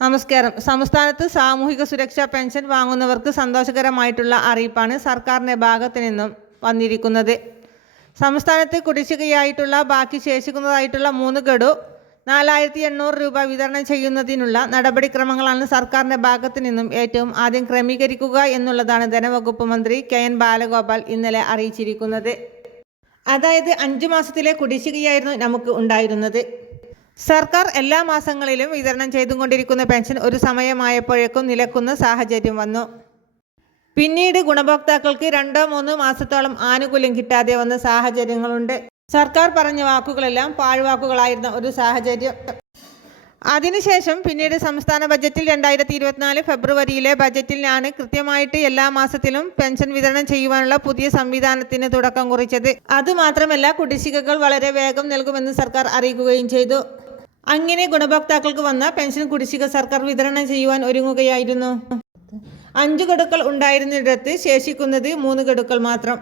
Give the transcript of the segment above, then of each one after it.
നമസ്കാരം. സംസ്ഥാനത്ത് സാമൂഹിക സുരക്ഷാ പെൻഷൻ വാങ്ങുന്നവർക്ക് സന്തോഷകരമായിട്ടുള്ള അറിയിപ്പാണ് സർക്കാരിൻ്റെ ഭാഗത്തു നിന്നും വന്നിരിക്കുന്നത്. സംസ്ഥാനത്ത് കുടിശ്ശികയായിട്ടുള്ള ബാക്കി ശേഷിക്കുന്നതായിട്ടുള്ള 3 ഗഡു 4800 രൂപ വിതരണം ചെയ്യുന്നതിനുള്ള നടപടിക്രമങ്ങളാണ് സർക്കാരിൻ്റെ ഭാഗത്തു നിന്നും ഏറ്റവും ആദ്യം ക്രമീകരിക്കുക എന്നുള്ളതാണ് ധനവകുപ്പ് മന്ത്രി KN ബാലഗോപാൽ ഇന്നലെ അറിയിച്ചിരിക്കുന്നത്. അതായത് 5 മാസത്തിലെ കുടിശ്ശികയായിരുന്നു നമുക്ക് ഉണ്ടായിരുന്നത്. സർക്കാർ എല്ലാ മാസങ്ങളിലും വിതരണം ചെയ്തുകൊണ്ടിരിക്കുന്ന പെൻഷൻ ഒരു സമയമായപ്പോഴേക്കും നിലക്കുന്ന സാഹചര്യം വന്നു. പിന്നീട് ഗുണഭോക്താക്കൾക്ക് 2-3 മാസത്തോളം ആനുകൂല്യം കിട്ടാതെ വന്ന സാഹചര്യങ്ങളുണ്ട്. സർക്കാർ പറഞ്ഞ വാക്കുകളെല്ലാം പാഴ്വാക്കുകളായിരുന്ന ഒരു സാഹചര്യം. അതിനുശേഷം പിന്നീട് സംസ്ഥാന ബജറ്റിൽ 2024 ഫെബ്രുവരിയിലെ ബജറ്റിലാണ് കൃത്യമായിട്ട് എല്ലാ മാസത്തിലും പെൻഷൻ വിതരണം ചെയ്യുവാനുള്ള പുതിയ സംവിധാനത്തിന് തുടക്കം കുറിച്ചത്. അതുമാത്രമല്ല, കുടിശ്ശികകൾ വളരെ വേഗം നൽകുമെന്ന് സർക്കാർ അറിയിക്കുകയും ചെയ്തു. അങ്ങനെ ഗുണഭോക്താക്കൾക്ക് വന്ന പെൻഷൻ കുടിശ്ശിക സർക്കാർ വിതരണം ചെയ്യുവാൻ ഒരുങ്ങുകയായിരുന്നു. 5 ഗഡുക്കൾ ഉണ്ടായിരുന്നിടത്ത് ശേഷിക്കുന്നത് 3 ഗഡുക്കൾ മാത്രം.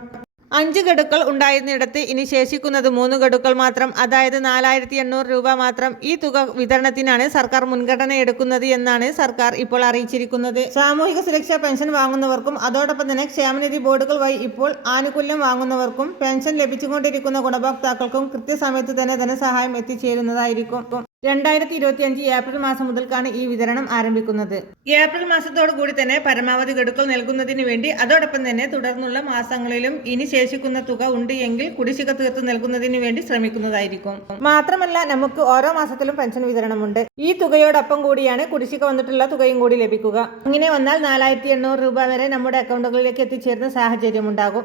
5 ഗഡുക്കൾ ഉണ്ടായിരുന്നിടത്ത് ഇനി ശേഷിക്കുന്നത് 3 ഗഡുക്കൾ മാത്രം. അതായത് 4800 രൂപ മാത്രം. ഈ തുക വിതരണത്തിനാണ് സർക്കാർ മുൻഗണന എടുക്കുന്നത് എന്നാണ് സർക്കാർ ഇപ്പോൾ അറിയിച്ചിരിക്കുന്നത്. സാമൂഹിക സുരക്ഷാ പെൻഷൻ വാങ്ങുന്നവർക്കും അതോടൊപ്പം തന്നെ ക്ഷേമനിധി ബോർഡുകൾ വഴി ഇപ്പോൾ ആനുകൂല്യം വാങ്ങുന്നവർക്കും പെൻഷൻ ലഭിച്ചുകൊണ്ടിരിക്കുന്ന ഗുണഭോക്താക്കൾക്കും കൃത്യസമയത്ത് തന്നെ ധനസഹായം എത്തിച്ചേരുന്നതായിരിക്കും. 2025 ഏപ്രിൽ മാസം മുതൽക്കാണ് ഈ വിതരണം ആരംഭിക്കുന്നത്. ഏപ്രിൽ മാസത്തോടു കൂടി തന്നെ പരമാവധി ഗഡുക്കൾ നൽകുന്നതിന് വേണ്ടി അതോടൊപ്പം തന്നെ തുടർന്നുള്ള മാസങ്ങളിലും ഇനി ശേഷിക്കുന്ന തുക ഉണ്ട് എങ്കിൽ കുടിശ്ശിക തീർത്ത് നൽകുന്നതിന് വേണ്ടി ശ്രമിക്കുന്നതായിരിക്കും. മാത്രമല്ല, നമുക്ക് ഓരോ മാസത്തിലും പെൻഷൻ വിതരണമുണ്ട്. ഈ തുകയോടൊപ്പം കൂടിയാണ് കുടിശ്ശിക വന്നിട്ടുള്ള തുകയും കൂടി ലഭിക്കുക. ഇങ്ങനെ വന്നാൽ 4800 രൂപ വരെ നമ്മുടെ അക്കൗണ്ടുകളിലേക്ക് എത്തിച്ചേരുന്ന സാഹചര്യം ഉണ്ടാകും.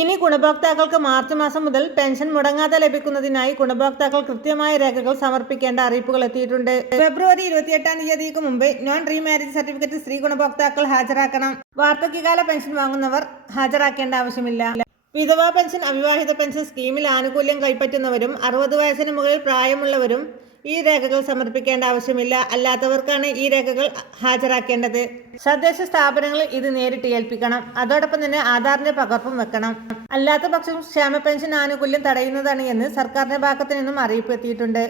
ഇനി ഗുണഭോക്താക്കൾക്ക് മാർച്ച് മാസം മുതൽ പെൻഷൻ മുടങ്ങാതെ ലഭിക്കുന്നതിനായി ഗുണഭോക്താക്കൾ കൃത്യമായ രേഖകൾ സമർപ്പിക്കേണ്ട അറിയിപ്പുകൾ എത്തിയിട്ടുണ്ട്. ഫെബ്രുവരി 28-ാം തീയതിക്ക് മുമ്പ് നോൺ റീമാരേജ് സർട്ടിഫിക്കറ്റ് സ്ത്രീ ഗുണഭോക്താക്കൾ ഹാജരാക്കണം. വാർദ്ധക്യകാല പെൻഷൻ വാങ്ങുന്നവർ ഹാജരാക്കേണ്ട ആവശ്യമില്ല. വിധവാ പെൻഷൻ, അവിവാഹിത പെൻഷൻ സ്കീമിൽ ആനുകൂല്യം കൈപ്പറ്റുന്നവരും 60 വയസ്സിന് മുകളിൽ പ്രായമുള്ളവരും ഈ രേഖകൾ സമർപ്പിക്കേണ്ട ആവശ്യമില്ല. അല്ലാത്തവർക്കാണ് ഈ രേഖകൾ ഹാജരാക്കേണ്ടത്. തദ്ദേശ സ്ഥാപനങ്ങളിൽ ഇത് നേരിട്ട് ഏൽപ്പിക്കണം. അതോടൊപ്പം തന്നെ ആധാറിന്റെ പകർപ്പും വെക്കണം. അല്ലാത്ത പക്ഷം ക്ഷേമ പെൻഷൻ ആനുകൂല്യം തടയുന്നതാണ് എന്ന് സർക്കാരിന്റെ ഭാഗത്തു നിന്നും അറിയിപ്പ് എത്തിയിട്ടുണ്ട്.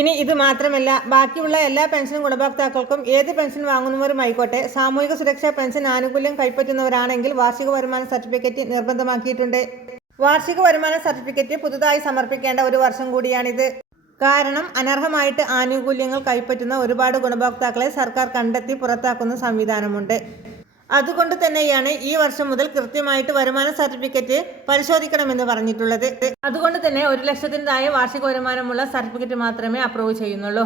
ഇനി ഇത് മാത്രമല്ല, ബാക്കിയുള്ള എല്ലാ പെൻഷൻ ഗുണഭോക്താക്കൾക്കും ഏത് പെൻഷൻ വാങ്ങുന്നവരുമായിക്കോട്ടെ സാമൂഹിക സുരക്ഷാ പെൻഷൻ ആനുകൂല്യം കൈപ്പറ്റുന്നവരാണെങ്കിൽ വാർഷിക വരുമാന സർട്ടിഫിക്കറ്റ് നിർബന്ധമാക്കിയിട്ടുണ്ട്. വാർഷിക വരുമാന സർട്ടിഫിക്കറ്റ് പുതുതായി സമർപ്പിക്കേണ്ട ഒരു വർഷം കൂടിയാണിത്. കാരണം അനർഹമായിട്ട് ആനുകൂല്യങ്ങൾ കൈപ്പറ്റുന്ന ഒരുപാട് ഗുണഭോക്താക്കളെ സർക്കാർ കണ്ടെത്തി പുറത്താക്കുന്ന സംവിധാനമുണ്ട്. അതുകൊണ്ട് തന്നെയാണ് ഈ വർഷം മുതൽ കൃത്യമായിട്ട് വരുമാന സർട്ടിഫിക്കറ്റ് പരിശോധിക്കണമെന്ന് പറഞ്ഞിട്ടുള്ളത്. അതുകൊണ്ട് തന്നെ 1 ലക്ഷത്തിന് താഴെ വാർഷിക വരുമാനമുള്ള സർട്ടിഫിക്കറ്റ് മാത്രമേ അപ്രൂവ് ചെയ്യുന്നുള്ളൂ.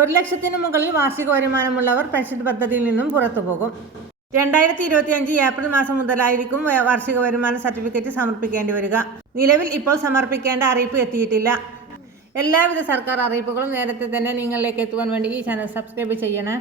1 ലക്ഷത്തിന് മുകളിൽ വാർഷിക വരുമാനമുള്ളവർ പെൻഷൻ പദ്ധതിയിൽ നിന്നും പുറത്തു പോകും. 2025 ഏപ്രിൽ മാസം മുതലായിരിക്കും വാർഷിക വരുമാന സർട്ടിഫിക്കറ്റ് സമർപ്പിക്കേണ്ടി വരിക. നിലവിൽ ഇപ്പോൾ സമർപ്പിക്കേണ്ട അറിയിപ്പ് എത്തിയിട്ടില്ല. എല്ലാവിധ സർക്കാർ അറിയിപ്പുകളും നേരത്തെ തന്നെ നിങ്ങളിലേക്ക് എത്തുവാൻ വേണ്ടി ഈ ചാനൽ സബ്സ്ക്രൈബ് ചെയ്യണേ.